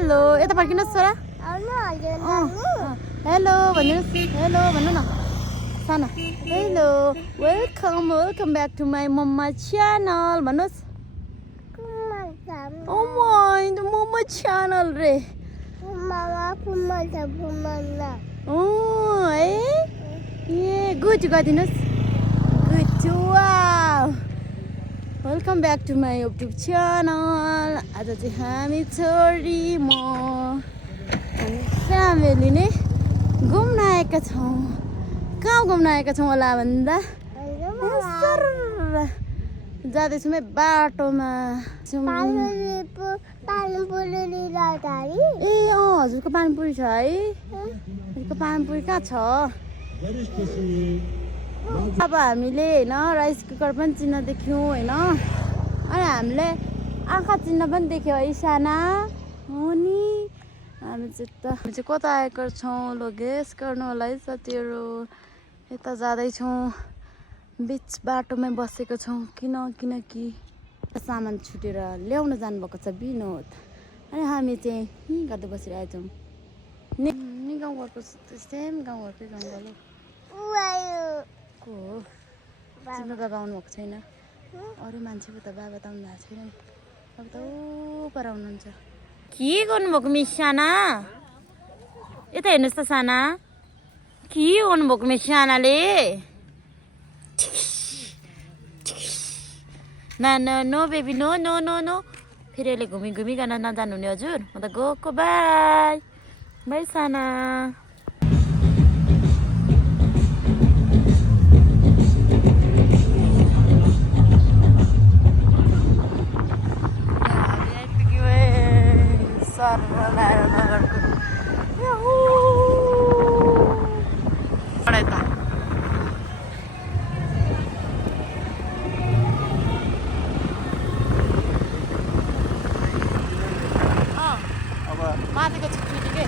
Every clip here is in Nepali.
हेलो यता फर्किनुहोस् छोरा हेलो भन्नुहोस् हेलो भन्नु न साना hello welcome back to my mamma channel भन्नुहोस् मम्मा च्यानल रे गुड गरिदिनुहोस् good welcome back to my YouTube channel आज चाहिँ हामी छोरी म फ्यामिली नै घुम्न आएका छौँ कहाँ घुम्न आएका छौँ होला भन्दा जाँदैछु म बाटोमा ए हजुरको पानीपुरी छ है हजुरको पानीपुरी कहाँ छ अब हामीले होइन राइस कुकर पनि चिन्ह देख्यौँ होइन अनि हामीले आँखा चिन्ह पनि देख्यौँ है साना हो नि हामी चाहिँ कता आएका छौँ लोगेस गर्नु होला है साथीहरू यता जाँदैछौँ बिच बाटोमै बसेको छौँ किनकि सामान छुटेर ल्याउन जानुभएको छ विनोद अनि हामी चाहिँ गर्दै बसिरहेको छौँ नि गाउँघरको सेम गाउँघरकै जङ्गल को हो चिन्नु बाबा आउनुभएको छैन अरू मान्छेको त बाबा त आउनु भएको छैन अब त ऊ पर आउनुहुन्छ के गर्नुभएको मिस साना यता हेर्नुहोस् त साना के गर्नुभएको मिस सानाले no baby no no no no फेरि अहिले घुमिकन नजानु नि हजुर म त गएको बाई बाई साना माथिको छुट्टी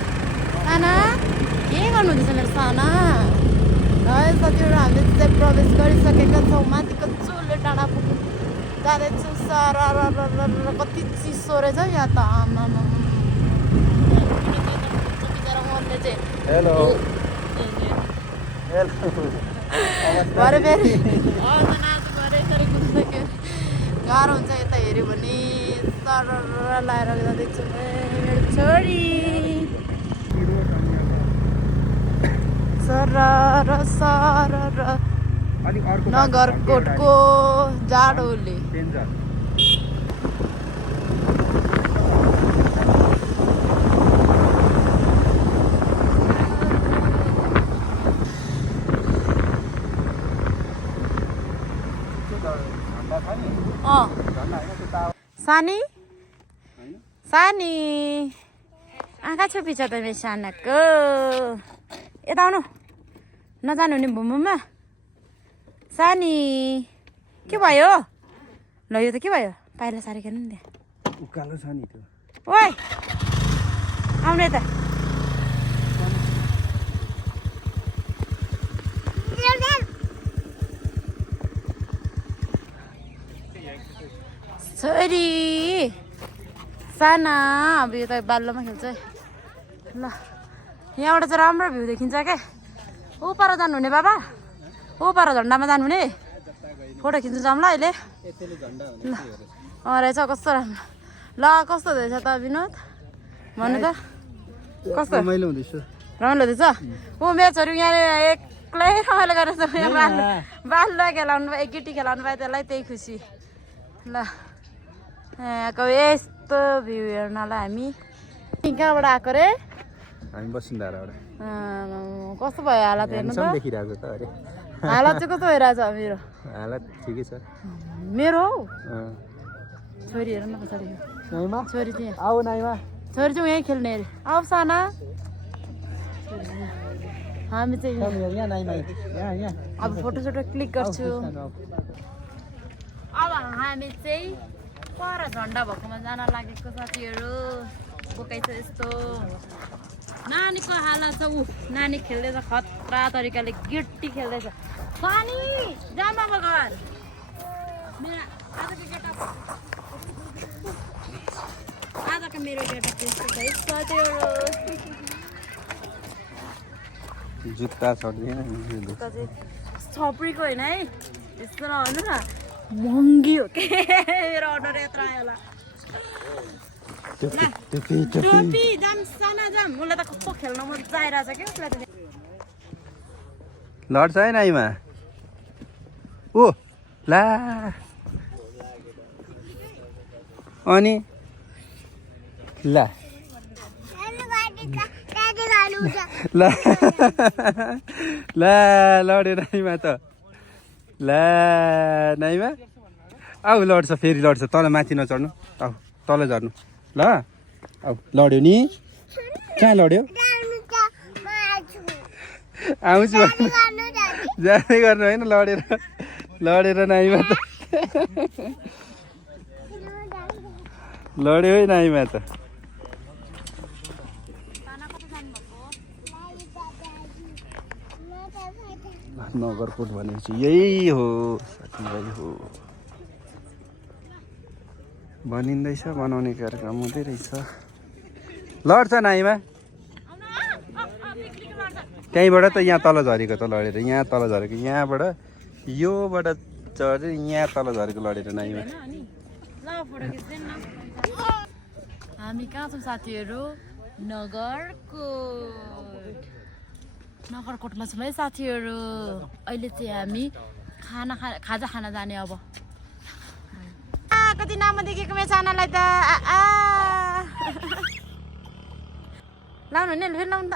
साना के गर्नुहुँदैछ मेरो साना है साथीहरू हामीले चाहिँ प्रवेश गरिसकेका छौँ माथिको चुलो डाँडा पुग्नु जाँदैछौँ सारा कति चिसो रहेछ यहाँ त आमामा मरले चाहिँ भरे फेरि भरे यसरी कुदिसक्यो गाह्रो हुन्छ यता हेऱ्यो भने सारा लाएर जाँदैछु मेरो छोरी सर नगरकोटको जाडोले सानी आँखा छोपी छ त मेरो सानाको यता आउनु नजानु नि भुममा सानी के भयो ल यो त के भयो पाइला सारी खेल्नु नि त्यहाँ उकालो छ नि त्यो ओइ आउनु यता छोरी साना अब यो त बाल्लोमा खेल्छ है ल यहाँबाट चाहिँ राम्रो भ्यू देखिन्छ क्या ऊ पर जानुहुने बाबा ऊ पर झन्डामा जानुहुने फोटो खिच्नु जाऊँ ल अहिले ल रहेछ कस्तो राम्रो ल कस्तो हुँदैछ त विनोद भन्नु त कस्तो रमाइलो हुँदैछ ऊ मेरो छोरी यहाँ एक्लै रमाइलो गरेछ बाल्लो खेलाउनु भयो गिटी खेलाउनु भयो त्यसलाई त्यही खुसी ल यहाँको यस्तो भ्यू हेर्नलाई हामी कहाँबाट आएको रे हामी बसिन्दाबाट कस्तो भयो हालत हेर्नु त देखिरहेको त अरे हालत चाहिँ कस्तो भइरहेछ मेरो हालत ठिकै छ मेरो हौ छोरी हेर न पछाडि छोरी चाहिँ आऊ नाइमा छोरी चाहिँ यहीँ खेल्ने अरे आऊ साना हामी चाहिँ अब फोटोसोटो क्लिक गर्छु अब हामी चाहिँ पर झन्डा भएकोमा जान लागेको साथीहरू बोकाइ छ यस्तो नानीको हालत छ ऊ नानी खेल्दैछ खतरा तरिकाले गिट्टी खेल्दैछ सानी जामा बगर मेरो आजको केटा आज मजाको मेरो केटा त्यस्तो है साथीहरू जुत्ता छोड्दैन जुत्ता चाहिँ छप्रीको होइन है त्यस्तो नभन्नु न महँगी हो के मेरो अर्डर यत्रो आयो होला टोपी जाम साना जाम मलाई त कस्तो खेल्न मजा आइरहेछ क्या उसलाई त लड्छ है नाइमा ओ ला अनि ला ला ला लड्यो नाइमा त ला नाइमा आऊ लड्छ फेरि लड्छ तल माथि नचढ्नु आऊ तल झर्नु ल आऊ लड्यो नि कहाँ लड्यो आउँछु जाने गर्नु होइन लडेर नाइमा त लड्यो है नाइमा त नगरकोट भनेपछि यही हो साथीभाइ हो बनिँदैछ बनाउने कार्यक्रम हुँदै रहेछ लड्छ नाइमा त्यहीँबाट त यहाँ तल झरेको त लडेर यहाँ तल झरेको यहाँबाट योबाट चढेर यहाँ तल झरेको लडेर नाइमा हामी कहाँ छौँ साथीहरू नगरकोटमा छौँ है साथीहरू अहिले चाहिँ हामी खाजा खान जाने अब कति नाम देखेको मेरो सानालाई त लाउनु नि फेरि लाउनु त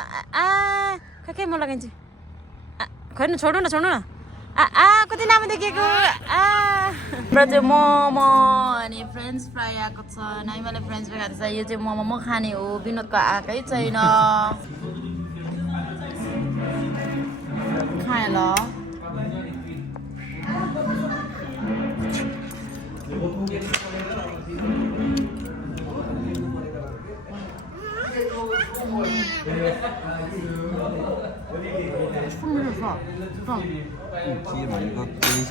के म लगाइन्छु खोइ न छोड्नु न कति नाम देखेको र चाहिँ मोमो अनि फ्रेन्च फ्राई आएको छ नाइमाले फ्रेन्च फ्राई खाँदैछ यो चाहिँ मोमो म खाने हो विनोदको आएकै छैन खाएँ ल के भनेको केही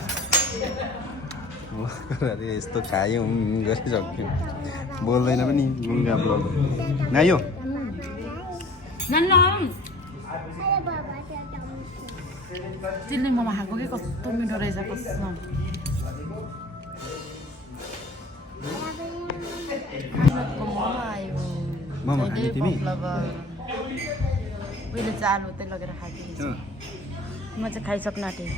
यस्तो खायौँ गरिसक्यो बोल्दैन पनि गुङ्गा ब्लग नायो चिल्ली मोमो खाएको कि कस्तो मिठो रहेछ कस्तो मोमो खाने तिमी उहिले चाहिँ आलु चाहिँ लगेर खाइदिन्छु म चाहिँ खाइसक्नु आँटेँ